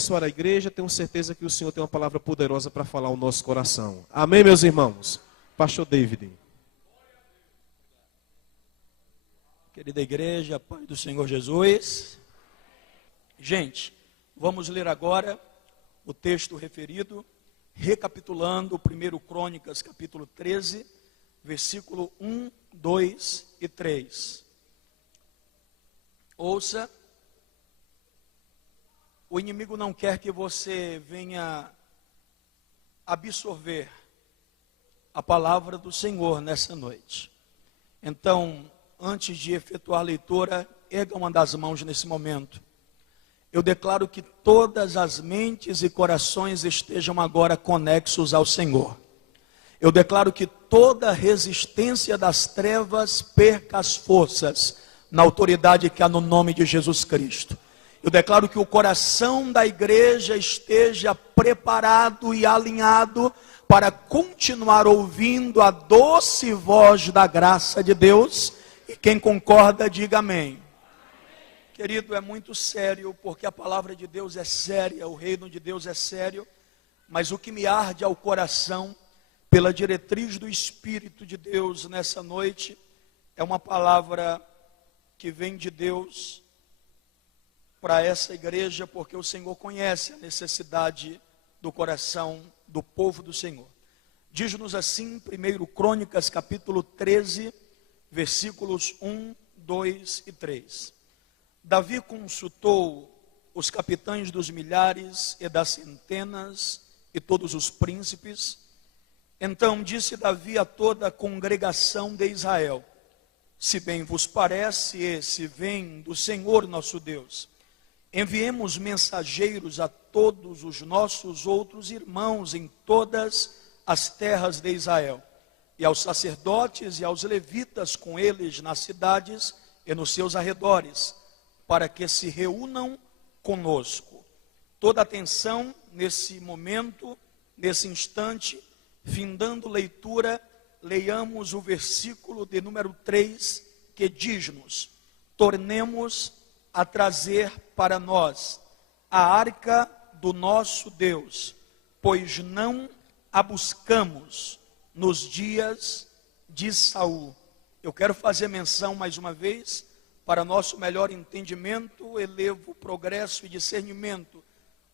abençoar a igreja. Tenho certeza que o Senhor tem uma palavra poderosa para falar ao nosso coração. Amém, meus irmãos? Pastor David. Querida igreja, Pai do Senhor Jesus. Gente, vamos ler agora o texto referido, recapitulando 1 Crônicas, capítulo 13, versículo 1, 2 e 3. Ouça. O inimigo não quer que você venha absorver a palavra do Senhor nessa noite. Então, antes de efetuar a leitura, erga uma das mãos nesse momento. Eu declaro que todas as mentes e corações estejam agora conexos ao Senhor. Eu declaro que toda resistência das trevas perca as forças na autoridade que há no nome de Jesus Cristo. Eu declaro que o coração da igreja esteja preparado e alinhado para continuar ouvindo a doce voz da graça de Deus. E quem concorda, diga amém. Querido, é muito sério, porque a palavra de Deus é séria, o reino de Deus é sério. Mas o que me arde ao coração, pela diretriz do Espírito de Deus nessa noite, é uma palavra que vem de Deus para essa igreja, porque o Senhor conhece a necessidade do coração do povo do Senhor. Diz-nos assim, 1 Crônicas, capítulo 13, versículos 1, 2 e 3. Davi consultou os capitães dos milhares e das centenas e todos os príncipes. Então disse Davi a toda a congregação de Israel: se bem vos parece, esse vem do Senhor nosso Deus. Enviemos mensageiros a todos os nossos outros irmãos em todas as terras de Israel, e aos sacerdotes e aos levitas com eles nas cidades e nos seus arredores, para que se reúnam conosco. Toda atenção nesse momento, nesse instante, findando leitura, leiamos o versículo de número 3, que diz-nos: tornemos a trazer para nós a arca do nosso Deus, pois não a buscamos nos dias de Saul. Eu quero fazer menção mais uma vez, para nosso melhor entendimento, elevo, progresso e discernimento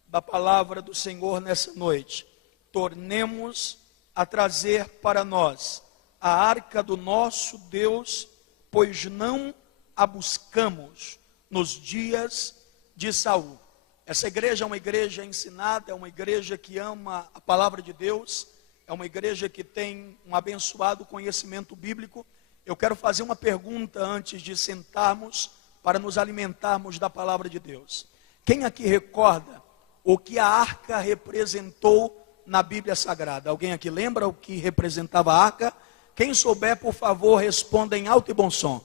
da palavra do Senhor nessa noite. Tornemos a trazer para nós a arca do nosso Deus, pois não a buscamos nos dias de Saul. Essa igreja é uma igreja ensinada, é uma igreja que ama a palavra de Deus, é uma igreja que tem um abençoado conhecimento bíblico. Eu quero fazer uma pergunta antes de sentarmos para nos alimentarmos da palavra de Deus. Quem aqui recorda o que a arca representou na Bíblia Sagrada? Alguém aqui lembra o que representava a arca? Quem souber, por favor, responda em alto e bom som.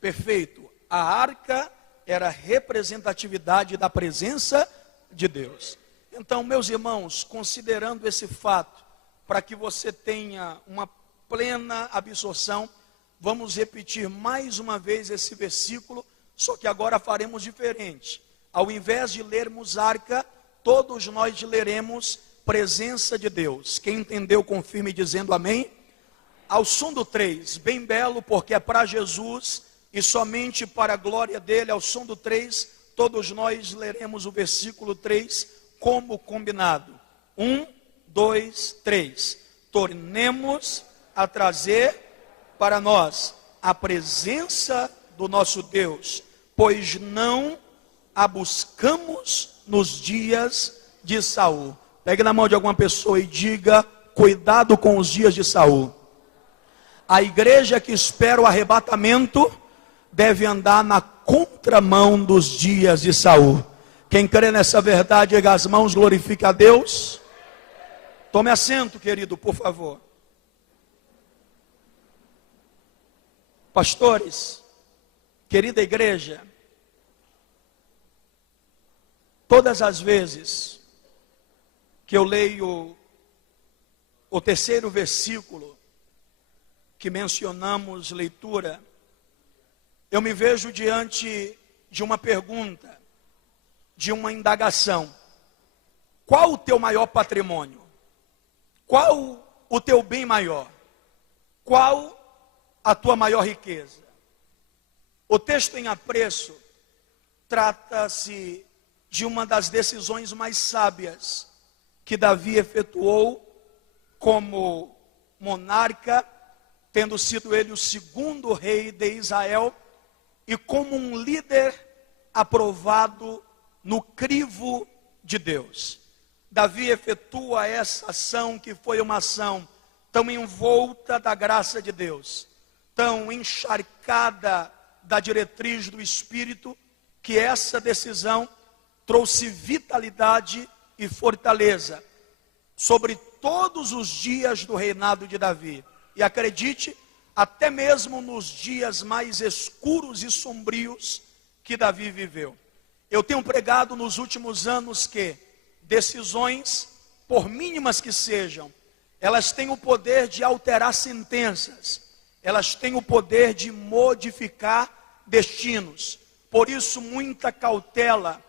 Perfeito. A arca era a representatividade da presença de Deus. Então, meus irmãos, considerando esse fato, para que você tenha uma plena absorção, vamos repetir mais uma vez esse versículo, só que agora faremos diferente. Ao invés de lermos arca, todos nós leremos presença de Deus. Quem entendeu, confirme dizendo amém. Ao som do 3, bem belo, porque é para Jesus e somente para a glória dele. Ao som do 3, todos nós leremos o versículo 3 como combinado. 1, 2, 3. Tornemos a trazer para nós a presença do nosso Deus, pois não a buscamos nos dias de Saul. Pegue na mão de alguma pessoa e diga: cuidado com os dias de Saul. A igreja que espera o arrebatamento deve andar na contramão dos dias de Saul. Quem crê nessa verdade, erga as mãos, glorifique a Deus. Tome assento, querido, por favor. Pastores, querida igreja, todas as vezes que eu leio o terceiro versículo que mencionamos leitura, eu me vejo diante de uma pergunta: de uma indagação. Qual o teu maior patrimônio? Qual o teu bem maior? Qual a tua maior riqueza? O texto em apreço trata-se de uma das decisões mais sábias que Davi efetuou como monarca, tendo sido ele o segundo rei de Israel e como um líder aprovado no crivo de Deus. Davi efetua essa ação que foi uma ação tão envolta da graça de Deus, tão encharcada da diretriz do Espírito, que essa decisão trouxe vitalidade e fortaleza sobre todos os dias do reinado de Davi. E acredite, até mesmo nos dias mais escuros e sombrios que Davi viveu. Eu tenho pregado nos últimos anos que decisões, por mínimas que sejam, elas têm o poder de alterar sentenças, elas têm o poder de modificar destinos. Por isso, muita cautela,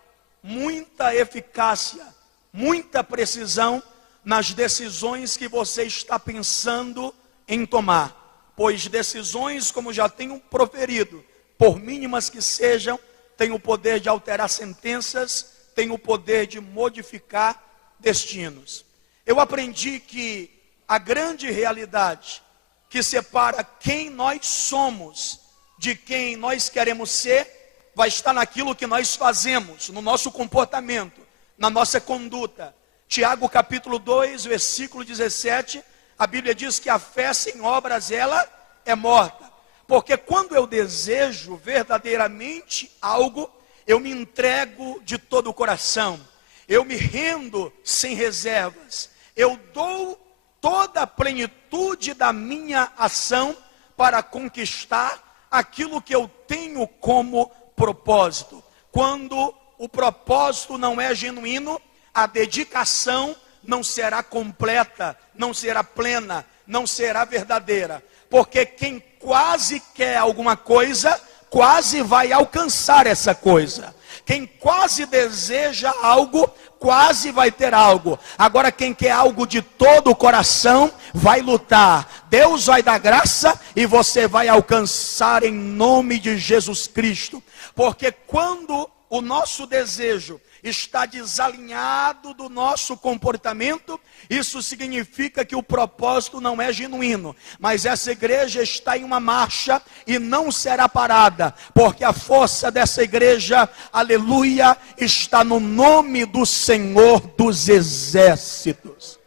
muita eficácia, muita precisão nas decisões que você está pensando em tomar. Pois decisões, como já tenho proferido, por mínimas que sejam, têm o poder de alterar sentenças, têm o poder de modificar destinos. Eu aprendi que a grande realidade que separa quem nós somos de quem nós queremos ser, vai estar naquilo que nós fazemos, no nosso comportamento, na nossa conduta. Tiago capítulo 2, versículo 17, a Bíblia diz que a fé sem obras, ela é morta. Porque quando eu desejo verdadeiramente algo, eu me entrego de todo o coração, eu me rendo sem reservas, eu dou toda a plenitude da minha ação para conquistar aquilo que eu tenho como propósito. Quando o propósito não é genuíno, a dedicação não será completa, não será plena, não será verdadeira. Porque quem quase quer alguma coisa, quase vai alcançar essa coisa. Quem quase deseja algo, quase vai ter algo. Agora quem quer algo de todo o coração, vai lutar. Deus vai dar graça e você vai alcançar em nome de Jesus Cristo. Porque quando o nosso desejo está desalinhado do nosso comportamento, isso significa que o propósito não é genuíno. Mas essa igreja está em uma marcha e não será parada, porque a força dessa igreja, aleluia, está no nome do Senhor dos Exércitos.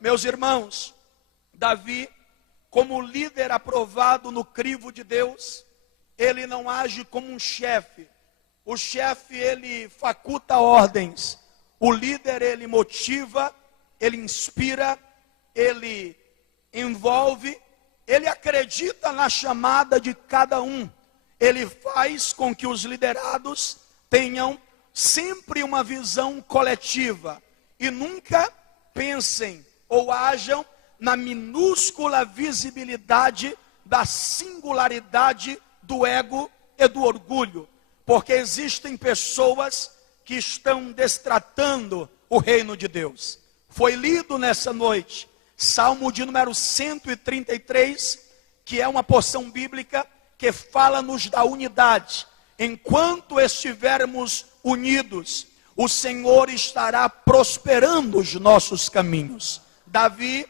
Meus irmãos, Davi, como líder aprovado no crivo de Deus, ele não age como um chefe. O chefe, ele faculta ordens. O líder, ele motiva, ele inspira, ele envolve, ele acredita na chamada de cada um. Ele faz com que os liderados tenham sempre uma visão coletiva e nunca pensem ou ajam na minúscula visibilidade da singularidade do ego e do orgulho. Porque existem pessoas que estão destratando o reino de Deus. Foi lido nessa noite, Salmo de número 133, que é uma porção bíblica que fala-nos da unidade. Enquanto estivermos unidos, o Senhor estará prosperando os nossos caminhos. Davi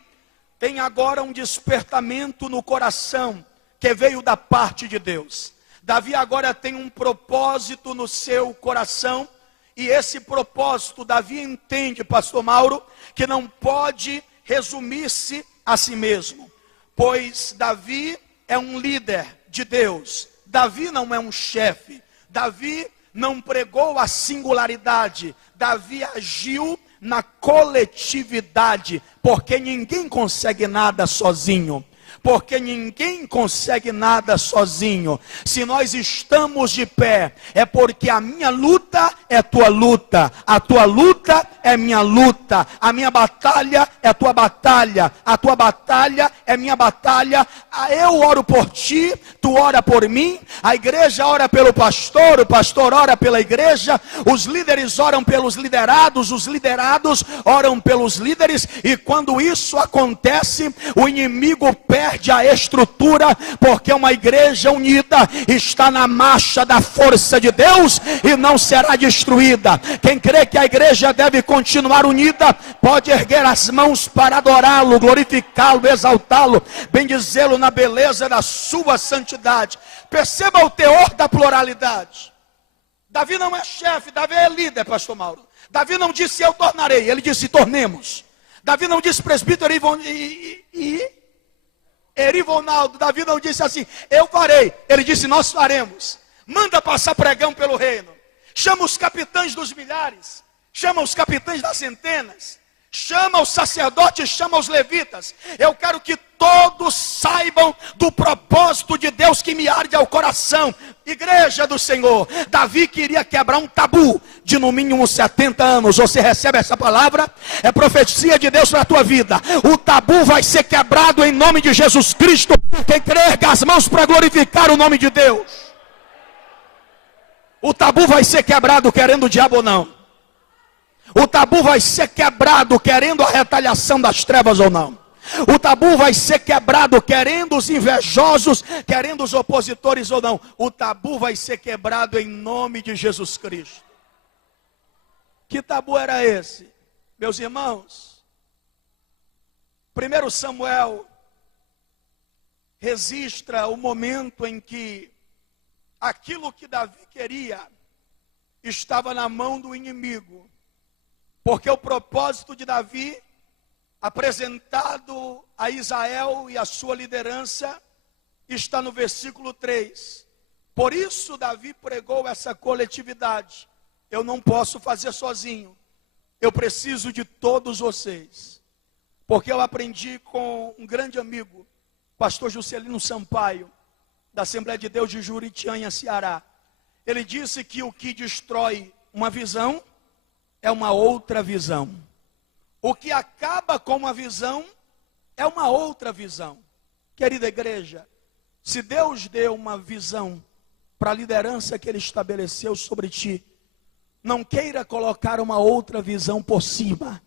tem agora um despertamento no coração que veio da parte de Deus. Davi agora tem um propósito no seu coração, e esse propósito, Davi entende, pastor Mauro, que não pode resumir-se a si mesmo, pois Davi é um líder de Deus, Davi não é um chefe, Davi não pregou a singularidade, Davi agiu na coletividade, porque ninguém consegue nada sozinho. Porque ninguém consegue nada sozinho. Se nós estamos de pé, é porque a minha luta é tua luta, a tua luta é minha luta, a minha batalha é a tua batalha é minha batalha. Eu oro por ti, tu ora por mim, a igreja ora pelo pastor, o pastor ora pela igreja, os líderes oram pelos liderados, os liderados oram pelos líderes, e quando isso acontece, o inimigo perde a estrutura, porque uma igreja unida está na marcha da força de Deus e não será destruída. Quem crê que a igreja deve continuar unida, pode erguer as mãos para adorá-lo, glorificá-lo, exaltá-lo, bendizê-lo na beleza da sua santidade. Perceba o teor da pluralidade. Davi não é chefe, Davi é líder, pastor Mauro. Davi não disse eu tornarei, ele disse tornemos. Davi não disse presbítero Erivonaldo, Davi não disse assim, eu farei, ele disse nós faremos. Manda passar pregão pelo reino. Chama os capitães dos milhares, chama os capitães das centenas, chama os sacerdotes, chama os levitas. Eu quero que todos saibam do propósito de Deus que me arde ao coração. Igreja do Senhor, Davi queria quebrar um tabu de no mínimo 70 anos. Você recebe essa palavra? É profecia de Deus para a tua vida. O tabu vai ser quebrado em nome de Jesus Cristo. Quem crê, erga as mãos para glorificar o nome de Deus. O tabu vai ser quebrado querendo o diabo ou não. O tabu vai ser quebrado querendo a retaliação das trevas ou não. O tabu vai ser quebrado querendo os invejosos, querendo os opositores ou não. O tabu vai ser quebrado em nome de Jesus Cristo. Que tabu era esse? Meus irmãos, 1 Samuel registra o momento em que aquilo que Davi queria estava na mão do inimigo. Porque o propósito de Davi, apresentado a Israel e a sua liderança, está no versículo 3. Por isso Davi pregou essa coletividade. Eu não posso fazer sozinho. Eu preciso de todos vocês. Porque eu aprendi com um grande amigo, pastor Juscelino Sampaio, da Assembleia de Deus de Juritianha, Ceará. Ele disse que o que destrói uma visão é uma outra visão. O que acaba com uma visão é uma outra visão. Querida igreja, se Deus deu uma visão para a liderança que Ele estabeleceu sobre ti, não queira colocar uma outra visão por cima,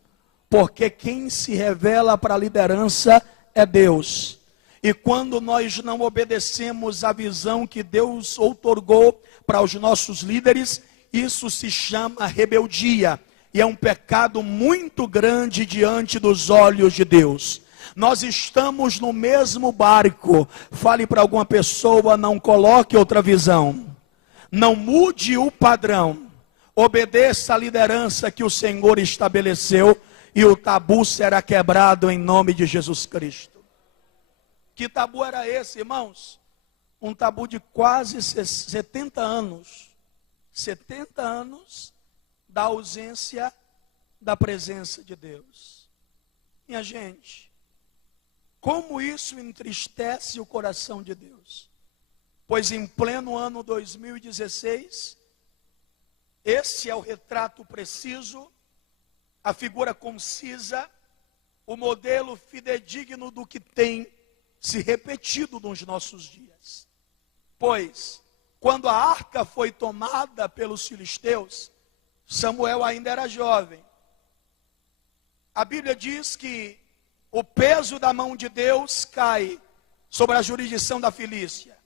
porque quem se revela para a liderança é Deus. E quando nós não obedecemos a visão que Deus outorgou para os nossos líderes, isso se chama rebeldia. E é um pecado muito grande diante dos olhos de Deus. Nós estamos no mesmo barco. Fale para alguma pessoa, não coloque outra visão. Não mude o padrão. Obedeça a liderança que o Senhor estabeleceu e o tabu será quebrado em nome de Jesus Cristo. Que tabu era esse, irmãos? Um tabu de quase 70 anos. 70 anos da ausência da presença de Deus. Minha gente, como isso entristece o coração de Deus? Pois em pleno ano 2016, esse é o retrato preciso, a figura concisa, o modelo fidedigno do que tem se repetido nos nossos dias. Pois, quando a arca foi tomada pelos filisteus, Samuel ainda era jovem. A Bíblia diz que o peso da mão de Deus cai sobre a jurisdição da Filístia.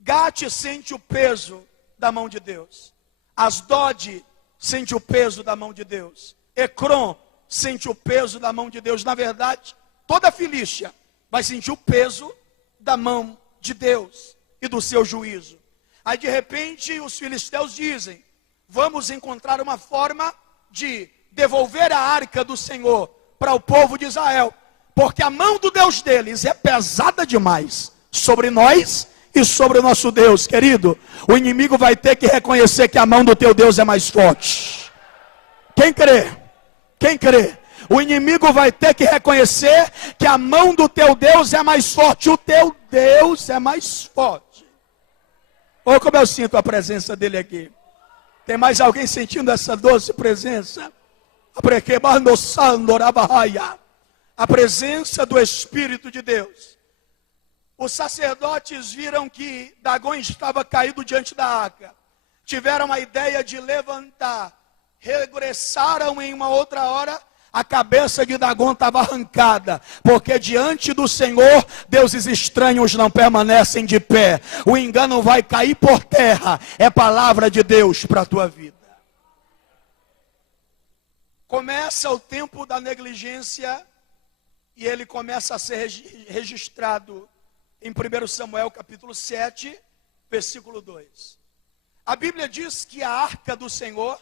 Gate sente o peso da mão de Deus. Asdod sente o peso da mão de Deus. Ecrom sente o peso da mão de Deus. Na verdade, toda a Filístia vai sentir o peso da mão de Deus e do seu juízo. Aí de repente os filisteus dizem, vamos encontrar uma forma de devolver a arca do Senhor para o povo de Israel, porque a mão do Deus deles é pesada demais sobre nós e sobre o nosso Deus. Querido, o inimigo vai ter que reconhecer que a mão do teu Deus é mais forte. Quem crê? Quem crê? O inimigo vai ter que reconhecer que a mão do teu Deus é mais forte. O teu Deus é mais forte. Olha como eu sinto a presença dele aqui. Tem mais alguém sentindo essa doce presença? A presença do Espírito de Deus. Os sacerdotes viram que Dagom estava caído diante da arca. Tiveram a ideia de levantar. Regressaram em uma outra hora. A cabeça de Dagom estava arrancada. Porque diante do Senhor, deuses estranhos não permanecem de pé. O engano vai cair por terra. É palavra de Deus para a tua vida. Começa o tempo da negligência. E ele começa a ser registrado em 1 Samuel capítulo 7, versículo 2. A Bíblia diz que a arca do Senhor,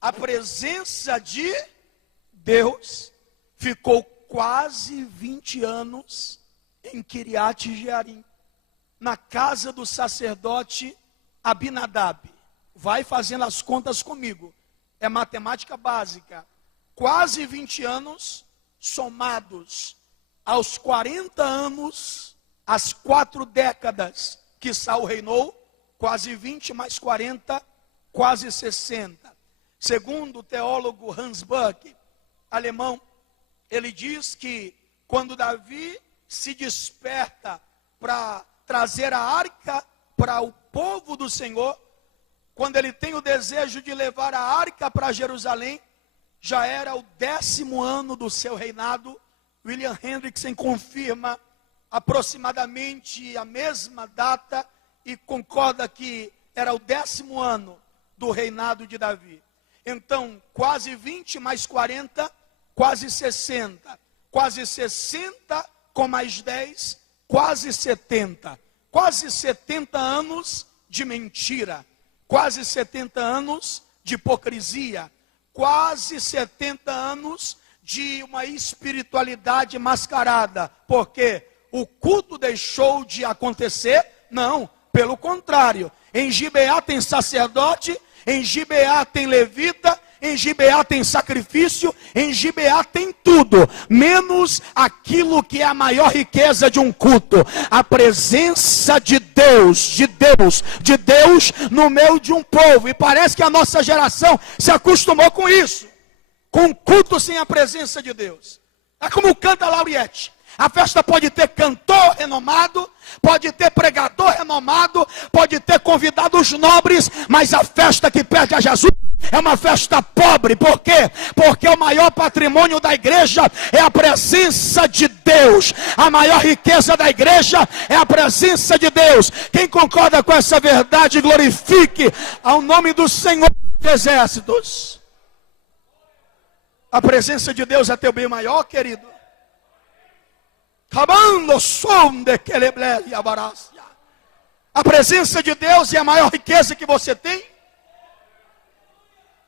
a presença de Deus, ficou quase 20 anos em Kiriat Jearim, na casa do sacerdote Abinadab. Vai fazendo as contas comigo, é matemática básica. Quase 20 anos somados aos 40 anos, as 4 décadas que Saul reinou, quase 20 mais 40, quase 60. Segundo o teólogo Hans Buck, alemão, ele diz que quando Davi se desperta para trazer a arca para o povo do Senhor, quando ele tem o desejo de levar a arca para Jerusalém, já era o 10º ano do seu reinado. William Hendrickson confirma aproximadamente a mesma data e concorda que era o 10º ano do reinado de Davi. Então, quase 20 mais 40, quase 60. Quase 60 com mais 10, quase 70. Quase 70 anos de mentira. Quase 70 anos de hipocrisia. Quase 70 anos de uma espiritualidade mascarada. Porque o culto deixou de acontecer? Não, pelo contrário. Em Gibeá tem sacerdote, em Gibeá tem levita, em Gibeá tem sacrifício, em Gibeá tem tudo, menos aquilo que é a maior riqueza de um culto, a presença de Deus no meio de um povo. E parece que a nossa geração se acostumou com isso, com culto sem a presença de Deus. É como canta Lauriette. A festa pode ter cantor renomado, pode ter pregador renomado, pode ter convidados nobres, mas a festa que perde a Jesus é uma festa pobre. Por quê? Porque o maior patrimônio da igreja é a presença de Deus. A maior riqueza da igreja é a presença de Deus. Quem concorda com essa verdade, glorifique ao nome do Senhor dos Exércitos. A presença de Deus é teu bem maior, querido. A presença de Deus é a maior riqueza que você tem.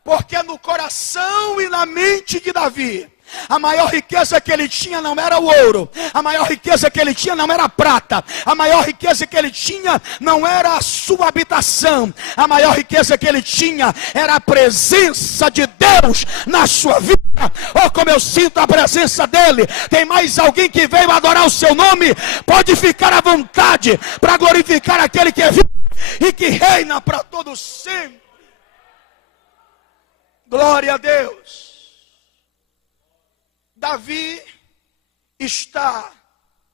Porque no coração e na mente de Davi, a maior riqueza que ele tinha não era o ouro, a maior riqueza que ele tinha não era a prata, a maior riqueza que ele tinha não era a sua habitação, a maior riqueza que ele tinha era a presença de Deus na sua vida. Oh, como eu sinto a presença dele. Tem mais alguém que veio adorar o seu nome? Pode ficar à vontade para glorificar aquele que é vivo e que reina para todo sempre. Glória a Deus. Davi está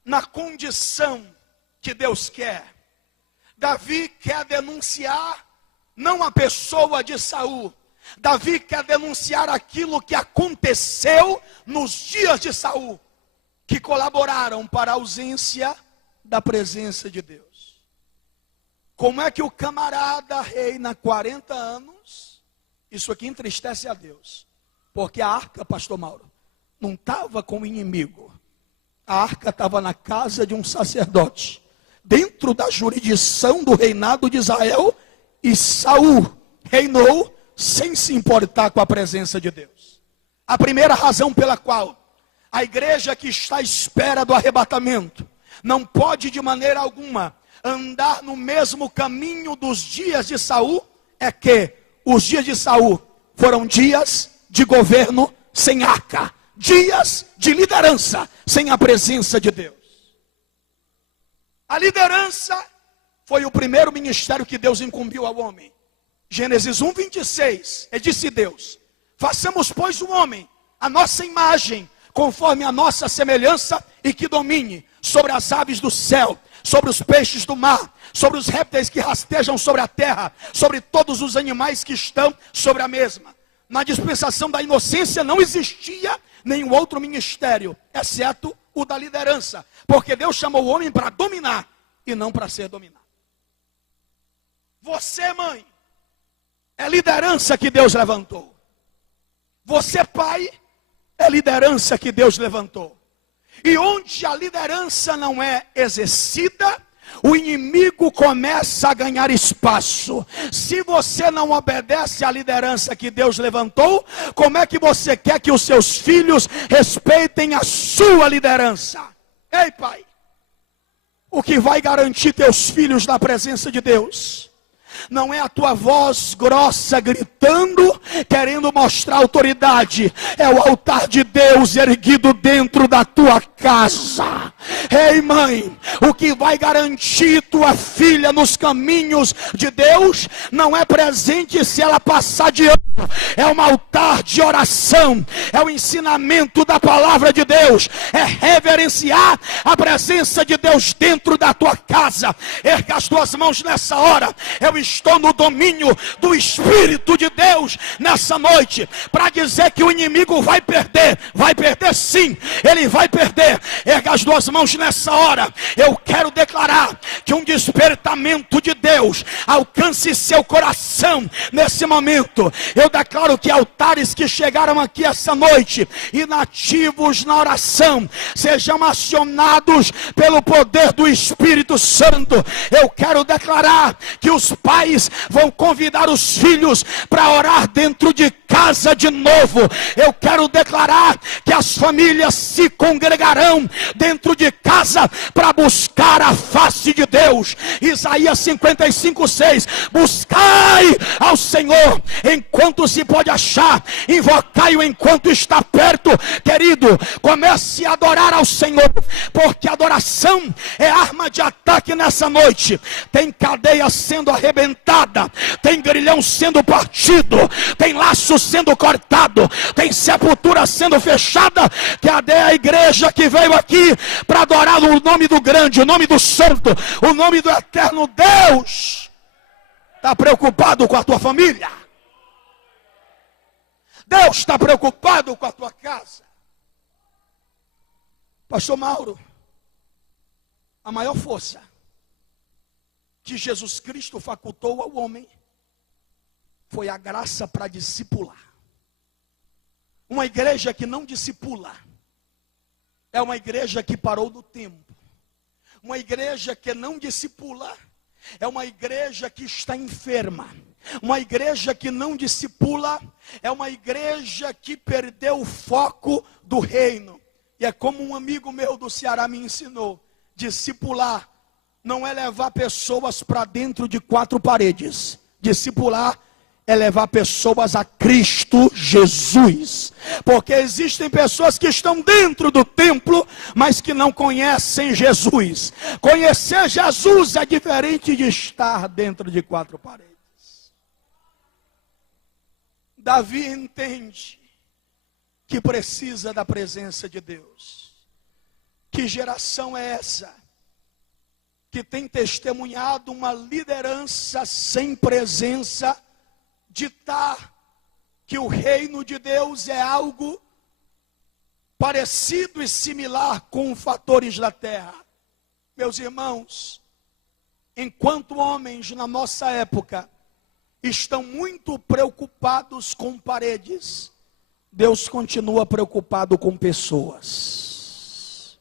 na condição que Deus quer. Davi quer denunciar não a pessoa de Saul. Davi quer denunciar aquilo que aconteceu nos dias de Saul, que colaboraram para a ausência da presença de Deus. Como é que o camarada reina 40 anos? Isso aqui entristece a Deus. Porque a arca, pastor Mauro, não estava com o inimigo. A arca estava na casa de um sacerdote, dentro da jurisdição do reinado de Israel, e Saul reinou sem se importar com a presença de Deus. A primeira razão pela qual a igreja que está à espera do arrebatamento não pode de maneira alguma andar no mesmo caminho dos dias de Saul é que os dias de Saul foram dias de governo sem arca, dias de liderança sem a presença de Deus. A liderança foi o primeiro ministério que Deus incumbiu ao homem. Gênesis 1:26, disse Deus: Façamos, pois, o homem a nossa imagem, conforme a nossa semelhança, e que domine sobre as aves do céu, sobre os peixes do mar, sobre os répteis que rastejam sobre a terra, sobre todos os animais que estão sobre a mesma. Na dispensação da inocência não existia nenhum outro ministério, exceto o da liderança, porque Deus chamou o homem para dominar e não para ser dominado. Você, mãe, é liderança que Deus levantou. Você, pai, é liderança que Deus levantou. E onde a liderança não é exercida, o inimigo começa a ganhar espaço. Se você não obedece à liderança que Deus levantou, como é que você quer que os seus filhos respeitem a sua liderança? Ei, pai, o que vai garantir teus filhos na presença de Deus não é a tua voz grossa gritando, querendo mostrar autoridade. É o altar de Deus erguido dentro da tua casa. Ei, mãe, o que vai garantir tua filha nos caminhos de Deus não é presente se ela passar de ano. É um altar de oração, é o ensinamento da palavra de Deus, é reverenciar a presença de Deus dentro da tua casa. Erga as tuas mãos nessa hora. Eu estou no domínio do Espírito de Deus nessa noite, para dizer que o inimigo vai perder sim, ele vai perder. Erga as duas mãos nessa hora. Eu quero declarar que um despertamento de Deus alcance seu coração nesse momento. Eu declaro que altares que chegaram aqui essa noite, inativos na oração, sejam acionados pelo poder do Espírito Santo. Eu quero declarar que os pais vão convidar os filhos para orar dentro de casa de novo. Eu quero declarar que as famílias se congregarão dentro de casa para buscar a face de Deus. Isaías 55:6: buscai ao Senhor enquanto se pode achar, invocai-o enquanto está perto. Querido, comece a adorar ao Senhor, porque a adoração é arma de ataque nessa noite. Tem cadeia sendo arrebentada, tem grilhão sendo partido, tem laço sendo cortado, tem sepultura sendo fechada. Cadê a igreja que veio aqui para adorar o nome do grande, o nome do santo, o nome do eterno Deus? Está preocupado com a tua família? Deus está preocupado com a tua casa? Pastor Mauro, a maior força que Jesus Cristo facultou ao homem foi a graça para discipular. Uma igreja que não discipula é uma igreja que parou no tempo. Uma igreja que não discipula é uma igreja que está enferma. Uma igreja que não discipula é uma igreja que perdeu o foco do reino. E é como um amigo meu do Ceará me ensinou: discipular não é levar pessoas para dentro de quatro paredes. Discipular é levar pessoas a Cristo Jesus. Porque existem pessoas que estão dentro do templo, mas que não conhecem Jesus. Conhecer Jesus é diferente de estar dentro de quatro paredes. Davi entende que precisa da presença de Deus. Que geração é essa que tem testemunhado uma liderança sem presença, ditar que o reino de Deus é algo parecido e similar com fatores da terra? Meus irmãos, enquanto homens na nossa época estão muito preocupados com paredes, Deus continua preocupado com pessoas.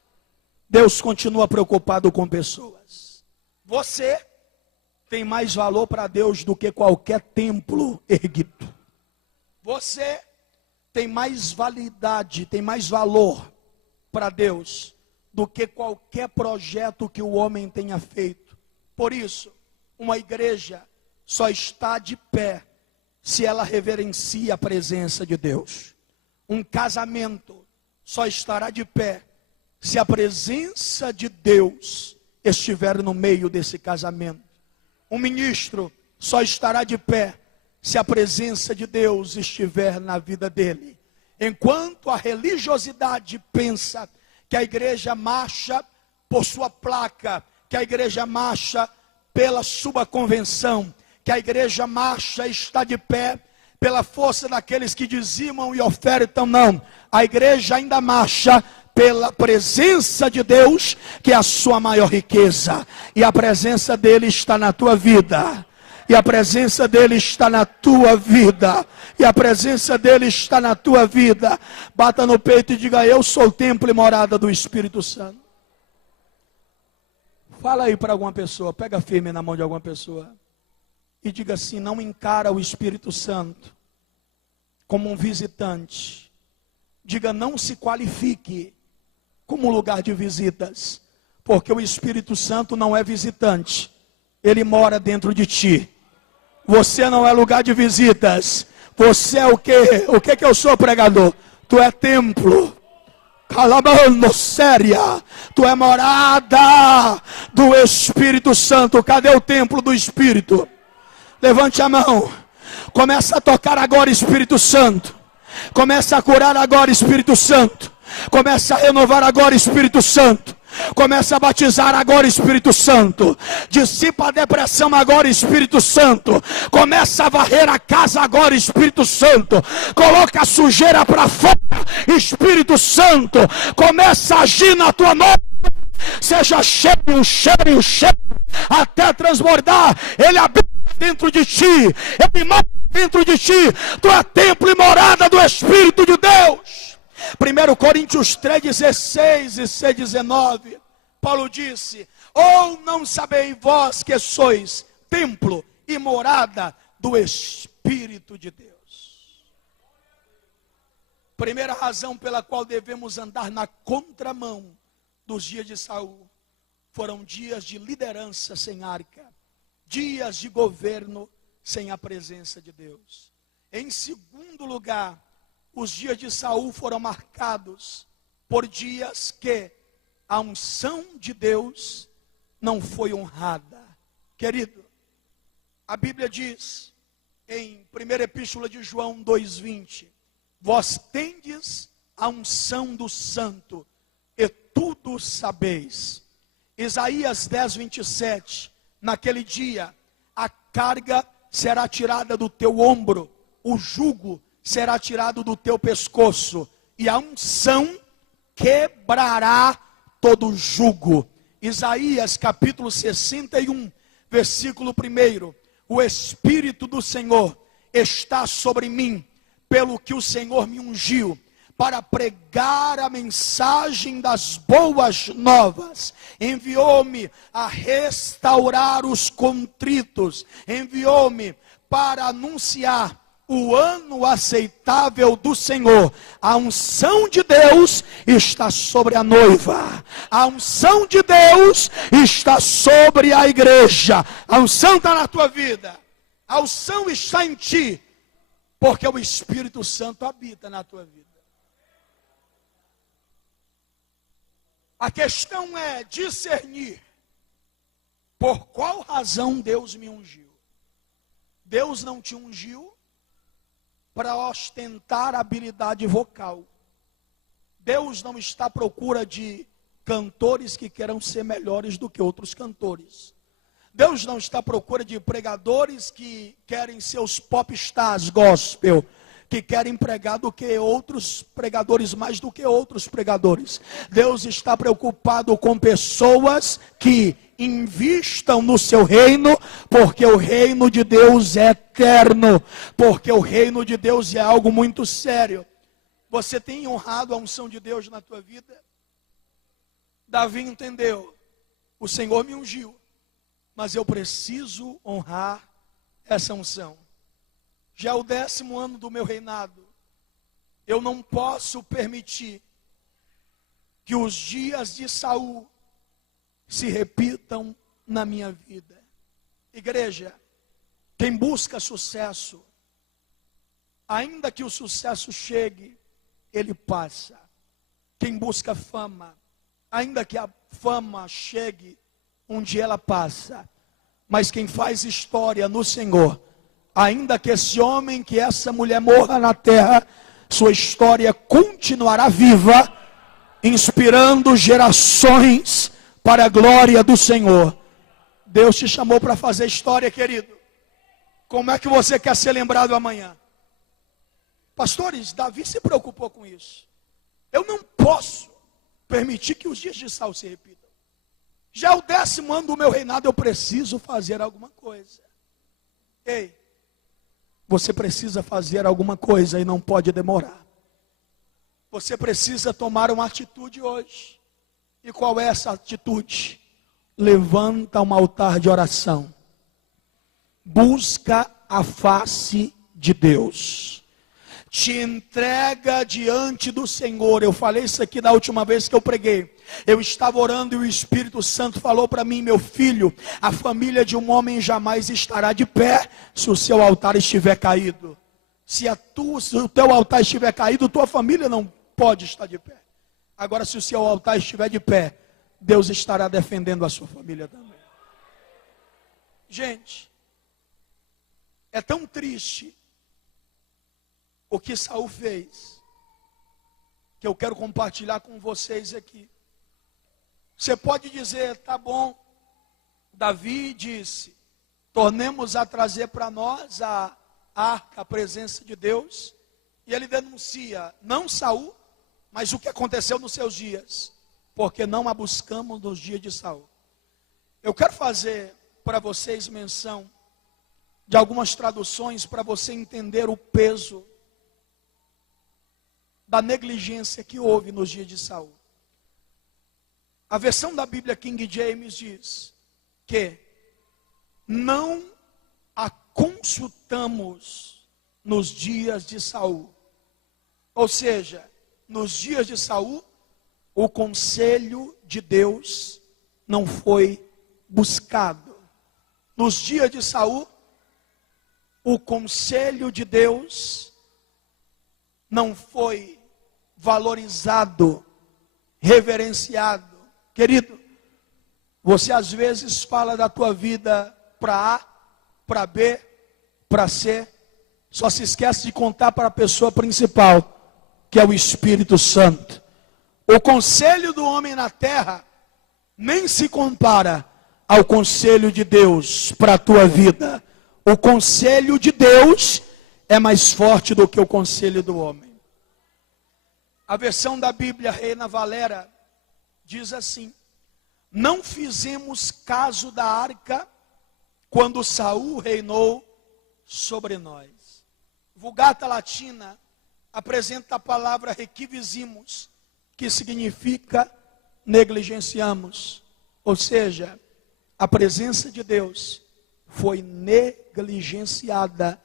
Deus continua preocupado com pessoas. Você tem mais valor para Deus do que qualquer templo erguido. Você tem mais validade, tem mais valor para Deus do que qualquer projeto que o homem tenha feito. Por isso, uma igreja só está de pé se ela reverencia a presença de Deus. Um casamento só estará de pé se a presença de Deus estiver no meio desse casamento. Um ministro só estará de pé se a presença de Deus estiver na vida dele. Enquanto a religiosidade pensa que a igreja marcha por sua placa, que a igreja marcha pela sua convenção, que a igreja marcha e está de pé pela força daqueles que dizimam e ofertam, não. A igreja ainda marcha pela presença de Deus, que é a sua maior riqueza. E a presença dele está na tua vida. E a presença dele está na tua vida. E a presença dele está na tua vida. Bata no peito e diga: eu sou o templo e morada do Espírito Santo. Fala aí para alguma pessoa, pega firme na mão de alguma pessoa e diga assim: não encara o Espírito Santo como um visitante. Diga: não se qualifique como lugar de visitas, porque o Espírito Santo não é visitante, ele mora dentro de ti. Você não é lugar de visitas, você é o quê? O que que eu sou, pregador? Tu é templo. Calabando, séria, tu é morada do Espírito Santo. Cadê o templo do Espírito? Levante a mão. Começa a tocar agora, Espírito Santo. Começa a curar agora, Espírito Santo. Começa a renovar agora, Espírito Santo. Começa a batizar agora, Espírito Santo. Dissipa a depressão agora, Espírito Santo. Começa a varrer a casa agora, Espírito Santo. Coloca a sujeira para fora, Espírito Santo. Começa a agir na tua noite. Seja cheio, cheio, cheio, até transbordar. Ele habita dentro de ti. Ele mora dentro de ti. Tu é templo e morada do Espírito de Deus. 1 Coríntios 3:16 e 19, Paulo disse: ou não sabeis vós que sois templo e morada do Espírito de Deus? Primeira razão pela qual devemos andar na contramão dos dias de Saul, foram dias de liderança sem arca, dias de governo sem a presença de Deus. Em segundo lugar, os dias de Saul foram marcados por dias que a unção de Deus não foi honrada. Querido, a Bíblia diz em 1ª Epístola de João 2:20: vós tendes a unção do Santo e tudo sabeis. Isaías 10:27: naquele dia a carga será tirada do teu ombro, o jugo será tirado do teu pescoço, e a unção quebrará todo o jugo. Isaías capítulo 61, versículo 1: o Espírito do Senhor está sobre mim, pelo que o Senhor me ungiu, para pregar a mensagem das boas novas. Enviou-me a restaurar os contritos, enviou-me para anunciar o ano aceitável do Senhor. A unção de Deus está sobre a noiva. A unção de Deus está sobre a igreja. A unção está na tua vida. A unção está em ti, porque o Espírito Santo habita na tua vida. A questão é discernir por qual razão Deus me ungiu. Deus não te ungiu para ostentar habilidade vocal. Deus não está à procura de cantores que queiram ser melhores do que outros cantores. Deus não está à procura de pregadores que querem ser os popstars gospel, que querem pregar do que outros pregadores, mais do que outros pregadores. Deus está preocupado com pessoas que invistam no seu reino, porque o reino de Deus é eterno, porque o reino de Deus é algo muito sério. Você tem honrado a unção de Deus na tua vida? Davi entendeu: o Senhor me ungiu, mas eu preciso honrar essa unção. Já é o 10º ano do meu reinado. Eu não posso permitir que os dias de Saul se repitam na minha vida. Igreja, quem busca sucesso, ainda que o sucesso chegue, ele passa. Quem busca fama, ainda que a fama chegue, um dia ela passa. Mas quem faz história no Senhor, ainda que esse homem, que essa mulher morra na terra, sua história continuará viva, inspirando gerações para a glória do Senhor. Deus te chamou para fazer história, querido. Como é que você quer ser lembrado amanhã? Pastores, Davi se preocupou com isso. Eu não posso permitir que os dias de Saul se repitam. Já é o 10º ano do meu reinado, eu preciso fazer alguma coisa. Ei, você precisa fazer alguma coisa e não pode demorar. Você precisa tomar uma atitude hoje. E qual é essa atitude? Levanta um altar de oração. Busca a face de Deus. Te entrega diante do Senhor. Eu falei isso aqui da última vez que eu preguei. Eu estava orando e o Espírito Santo falou para mim: meu filho, a família de um homem jamais estará de pé se o seu altar estiver caído. Se o teu altar estiver caído, tua família não pode estar de pé. Agora, se o seu altar estiver de pé, Deus estará defendendo a sua família também. Gente, é tão triste o que Saul fez, que eu quero compartilhar com vocês aqui. Você pode dizer: tá bom, Davi disse, tornemos a trazer para nós a arca, a presença de Deus. E ele denuncia, não Saul, mas o que aconteceu nos seus dias, porque não a buscamos nos dias de Saul. Eu quero fazer para vocês menção de algumas traduções para você entender o peso da negligência que houve nos dias de Saul. A versão da Bíblia King James diz que não a consultamos nos dias de Saul. Ou seja, nos dias de Saul, o conselho de Deus não foi buscado. Nos dias de Saul, o conselho de Deus não foi valorizado, reverenciado. Querido, você às vezes fala da tua vida para A, para B, para C, só se esquece de contar para a pessoa principal, que é o Espírito Santo. O conselho do homem na terra nem se compara ao conselho de Deus para a tua vida. O conselho de Deus é mais forte do que o conselho do homem. A versão da Bíblia Reina Valera diz assim: não fizemos caso da arca quando Saul reinou sobre nós. Vulgata Latina apresenta a palavra requivisimos, que significa negligenciamos. Ou seja, a presença de Deus foi negligenciada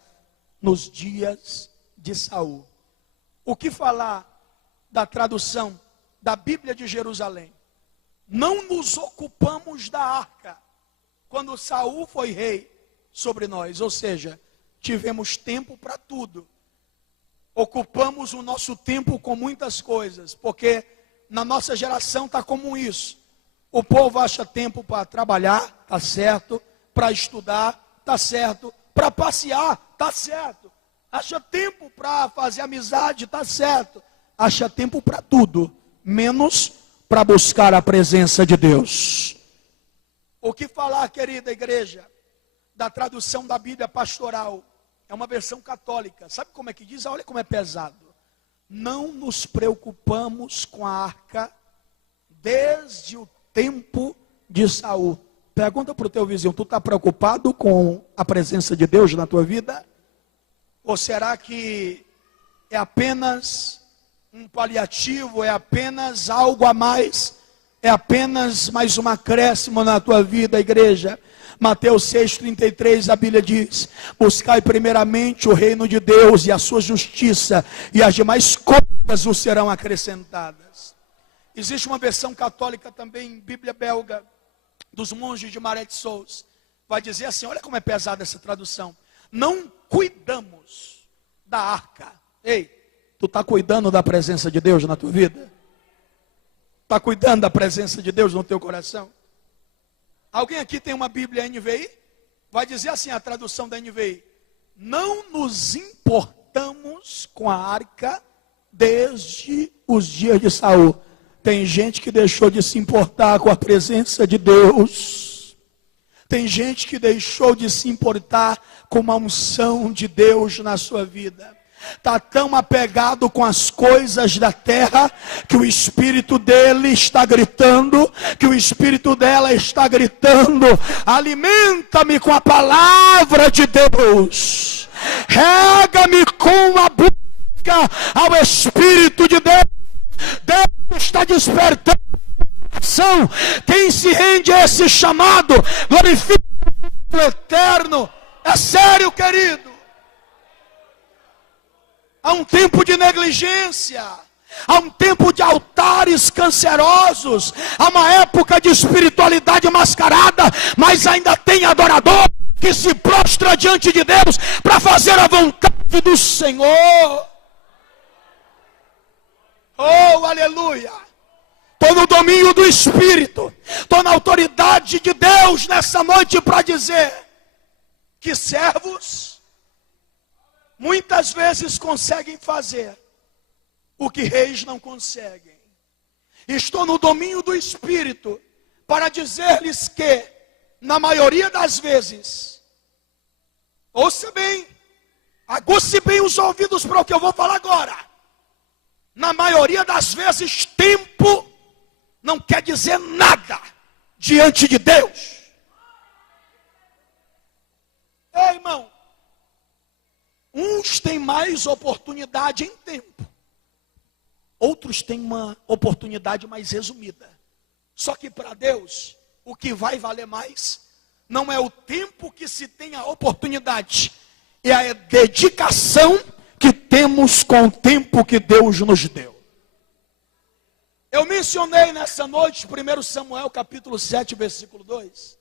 nos dias de Saul. O que falar da tradução da Bíblia de Jerusalém? Não nos ocupamos da arca quando Saul foi rei sobre nós. Ou seja, tivemos tempo para tudo. Ocupamos o nosso tempo com muitas coisas, porque na nossa geração está comum isso. O povo acha tempo para trabalhar, está certo, para estudar, está certo, para passear, está certo, acha tempo para fazer amizade, está certo, acha tempo para tudo, menos para buscar a presença de Deus. O que falar, querida igreja, da tradução da Bíblia pastoral? É uma versão católica. Sabe como é que diz? Olha como é pesado. Não nos preocupamos com a arca desde o tempo de Saul. Pergunta para o teu vizinho: tu está preocupado com a presença de Deus na tua vida? Ou será que é apenas um paliativo, é apenas algo a mais, é apenas mais um acréscimo na tua vida, igreja? Mateus 6,33, a Bíblia diz: buscai primeiramente o reino de Deus e a sua justiça, e as demais coisas vos serão acrescentadas. Existe uma versão católica também, Bíblia belga, dos monges de Marais de Souza, vai dizer assim: olha como é pesada essa tradução. Não cuidamos da arca. Ei, tu está cuidando da presença de Deus na tua vida? Está cuidando da presença de Deus no teu coração? Alguém aqui tem uma Bíblia NVI? Vai dizer assim a tradução da NVI: não nos importamos com a arca desde os dias de Saul. Tem gente que deixou de se importar com a presença de Deus. Tem gente que deixou de se importar com a unção de Deus na sua vida. Está tão apegado com as coisas da terra, que o espírito dele está gritando, que o espírito dela está gritando: alimenta-me com a palavra de Deus, rega-me com a busca ao Espírito de Deus. Deus está despertando a ação. Quem se rende a esse chamado, glorifica o eterno. É sério, querido. Há um tempo de negligência, há um tempo de altares cancerosos, há uma época de espiritualidade mascarada, mas ainda tem adorador que se prostra diante de Deus para fazer a vontade do Senhor. Oh, aleluia! Estou no domínio do Espírito, estou na autoridade de Deus nessa noite para dizer que servos muitas vezes conseguem fazer o que reis não conseguem. Estou no domínio do Espírito para dizer-lhes que, na maioria das vezes, ouça bem, aguce bem os ouvidos para o que eu vou falar agora. Na maioria das vezes, tempo não quer dizer nada diante de Deus. Ei, irmão, uns têm mais oportunidade em tempo, outros têm uma oportunidade mais resumida. Só que para Deus, o que vai valer mais não é o tempo que se tem a oportunidade, é a dedicação que temos com o tempo que Deus nos deu. Eu mencionei nessa noite 1 Samuel capítulo 7, versículo 2.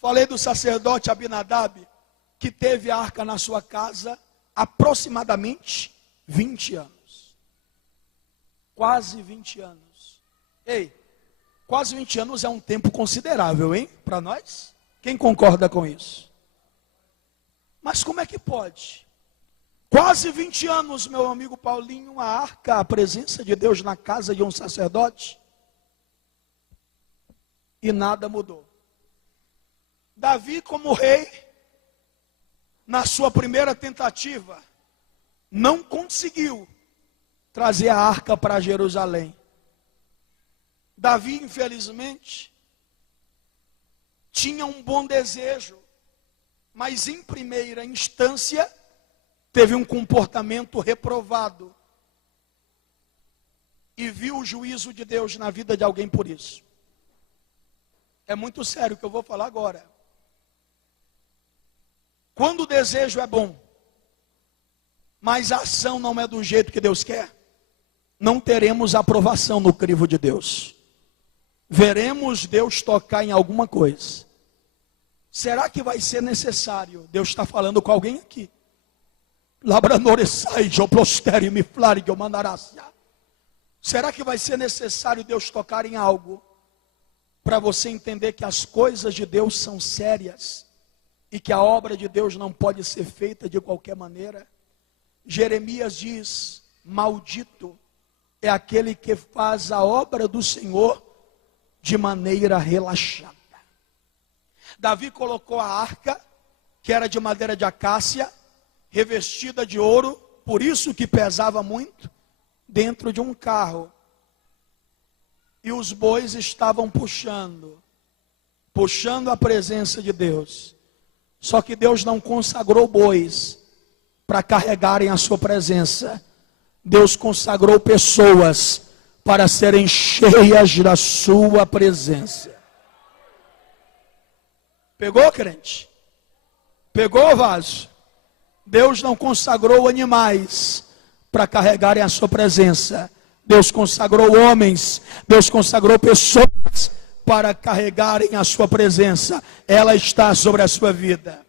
Falei do sacerdote Abinadab, que teve a arca na sua casa aproximadamente 20 anos. Quase 20 anos. Ei, quase 20 anos é um tempo considerável, hein? Para nós? Quem concorda com isso? Mas como é que pode? Quase 20 anos, meu amigo Paulinho, a arca, a presença de Deus na casa de um sacerdote, e nada mudou. Davi, como rei, na sua primeira tentativa, não conseguiu trazer a arca para Jerusalém. Davi, infelizmente, tinha um bom desejo, mas em primeira instância, teve um comportamento reprovado. E viu o juízo de Deus na vida de alguém por isso. É muito sério o que eu vou falar agora. Quando o desejo é bom, mas a ação não é do jeito que Deus quer, não teremos aprovação no crivo de Deus. Veremos Deus tocar em alguma coisa. Será que vai ser necessário? Deus está falando com alguém aqui. Será que vai ser necessário Deus tocar em algo para você entender que as coisas de Deus são sérias e que a obra de Deus não pode ser feita de qualquer maneira? Jeremias diz: maldito é aquele que faz a obra do Senhor de maneira relaxada. Davi colocou a arca, que era de madeira de acácia, revestida de ouro, por isso que pesava muito, dentro de um carro. E os bois estavam puxando a presença de Deus. Só que Deus não consagrou bois para carregarem a sua presença. Deus consagrou pessoas para serem cheias da sua presença. Pegou, crente? Pegou, vaso? Deus não consagrou animais para carregarem a sua presença. Deus consagrou homens, Deus consagrou pessoas para carregarem a sua presença. Ela está sobre a sua vida.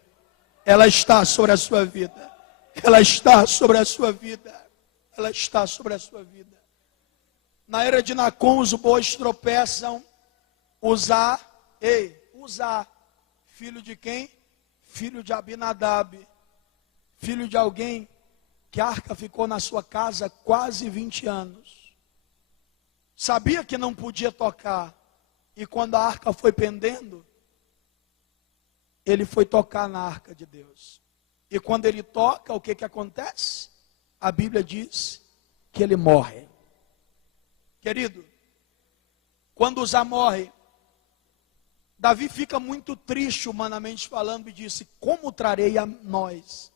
Ela está sobre a sua vida. Ela está sobre a sua vida. Ela está sobre a sua vida. Na era de Nacon, os bois tropeçam. Uzá, filho de quem? Filho de Abinadab. filho de alguém que a arca ficou na sua casa quase 20 anos. Sabia que não podia tocar. E quando a arca foi pendendo, ele foi tocar na arca de Deus. E quando ele toca, o que acontece? A Bíblia diz que ele morre. Querido, quando Uzá morre, Davi fica muito triste humanamente falando e disse: como trarei a nós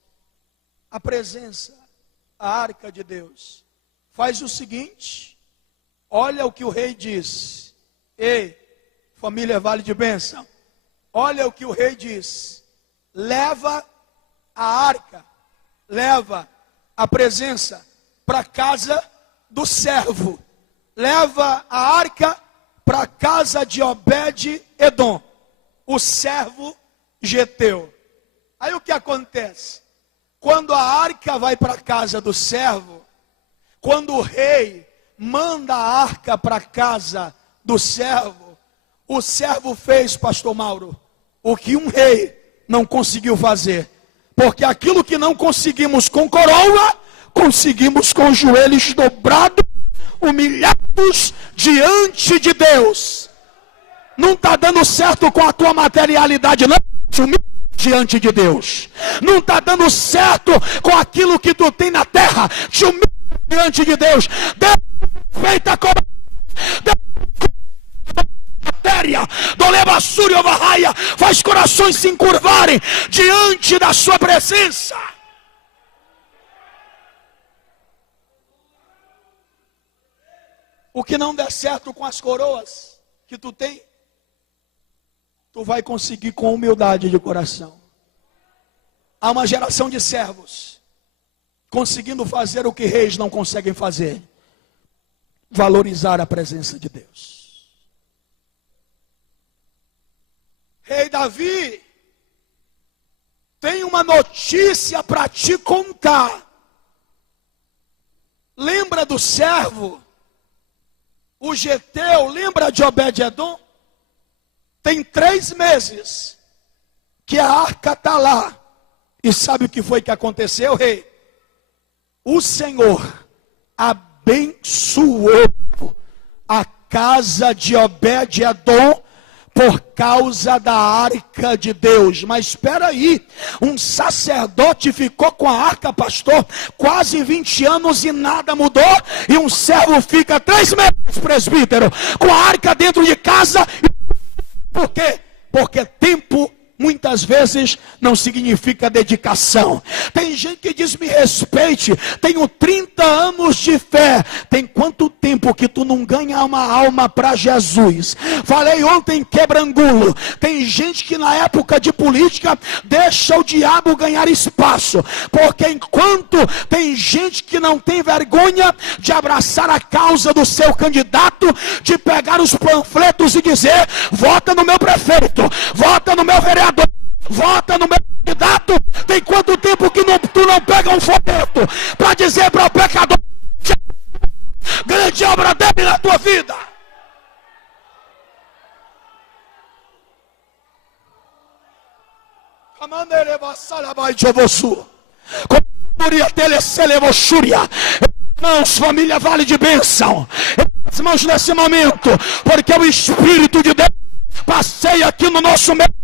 a presença, a arca de Deus? Faz o seguinte, olha o que o rei diz. Ei, família Vale de Bênção, olha o que o rei diz: leva a arca, leva a presença para a casa do servo, leva a arca para a casa de Obed-Edom, o servo geteu. Aí o que acontece? Quando a arca vai para a casa do servo, quando o rei manda a arca para a casa do servo, o servo fez, pastor Mauro, o que um rei não conseguiu fazer. Porque aquilo que não conseguimos com coroa, conseguimos com os joelhos dobrados, humilhados diante de Deus. Não está dando certo com a tua materialidade, não. Te humilha diante de Deus. Não está dando certo com aquilo que tu tem na terra. Te humilha diante de Deus. Deus feita como matéria do levassúrio ovarraia, faz corações se encurvarem diante da sua presença. O que não der certo com as coroas que tu tem, tu vai conseguir com humildade de coração. Há uma geração de servos conseguindo fazer o que reis não conseguem fazer: valorizar a presença de Deus. Rei Davi, tem uma notícia para te contar. Lembra do servo, o geteu? Lembra de Obed-Edom? Tem 3 meses que a arca está lá. E sabe o que foi que aconteceu, rei? O Senhor abençoou a casa de Obed-Edom por causa da arca de Deus. Mas espera aí, um sacerdote ficou com a arca, pastor, quase 20 anos e nada mudou, e um servo fica 3 meses, presbítero, com a arca dentro de casa. Por quê? Porque tempo muitas vezes não significa dedicação. Tem gente que diz: me respeite, tenho 30 anos de fé. Tem quanto tempo que tu não ganha uma alma para Jesus? Falei ontem em Quebrangulo. Tem gente que na época de política deixa o diabo ganhar espaço, porque enquanto tem gente que não tem vergonha de abraçar a causa do seu candidato, de pegar os panfletos e dizer: vota no meu prefeito, vota no meu vereador, vota no meu candidato. Tem quanto tempo que tu não pega um folheto para dizer para o pecador: grande obra dele na tua vida? Irmãos, família Vale de Bênção, irmãos, nesse momento, porque o Espírito de Deus passeia aqui no nosso meio,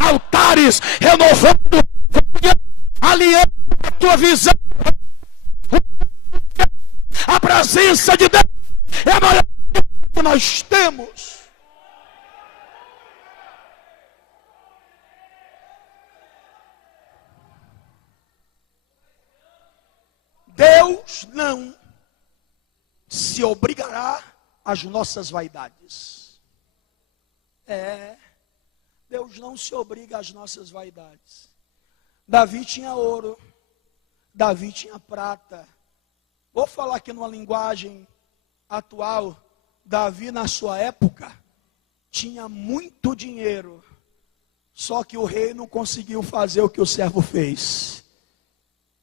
altares renovando, alinhando a tua visão. A presença de Deus é a maior que nós temos. Deus não se obrigará às nossas vaidades. Deus não se obriga às nossas vaidades. Davi tinha ouro, Davi tinha prata. Vou falar aqui numa linguagem atual. Davi, na sua época, tinha muito dinheiro. Só que o rei não conseguiu fazer o que o servo fez: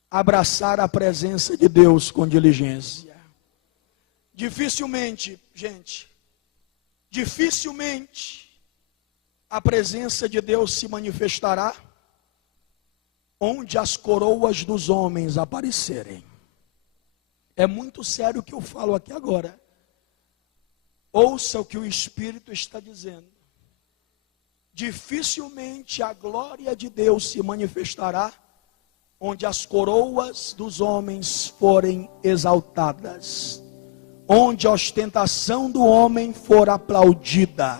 abraçar a presença de Deus com diligência. Dificilmente, gente, dificilmente a presença de Deus se manifestará onde as coroas dos homens aparecerem. É muito sério o que eu falo aqui agora. Ouça o que o Espírito está dizendo. Dificilmente a glória de Deus se manifestará onde as coroas dos homens forem exaltadas, onde a ostentação do homem for aplaudida.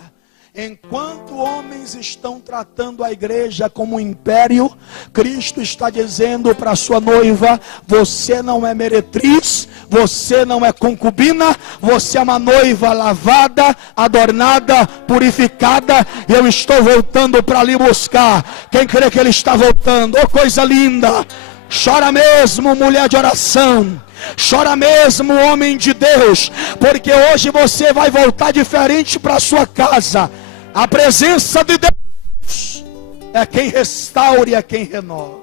Enquanto homens estão tratando a igreja como um império, Cristo está dizendo para a sua noiva: você não é meretriz, você não é concubina, você é uma noiva lavada, adornada, purificada, e eu estou voltando para lhe buscar. Quem crê que Ele está voltando? Oh, coisa linda! Chora mesmo, mulher de oração. Chora mesmo, homem de Deus, porque hoje você vai voltar diferente para a sua casa. A presença de Deus é quem restaura e é quem renova.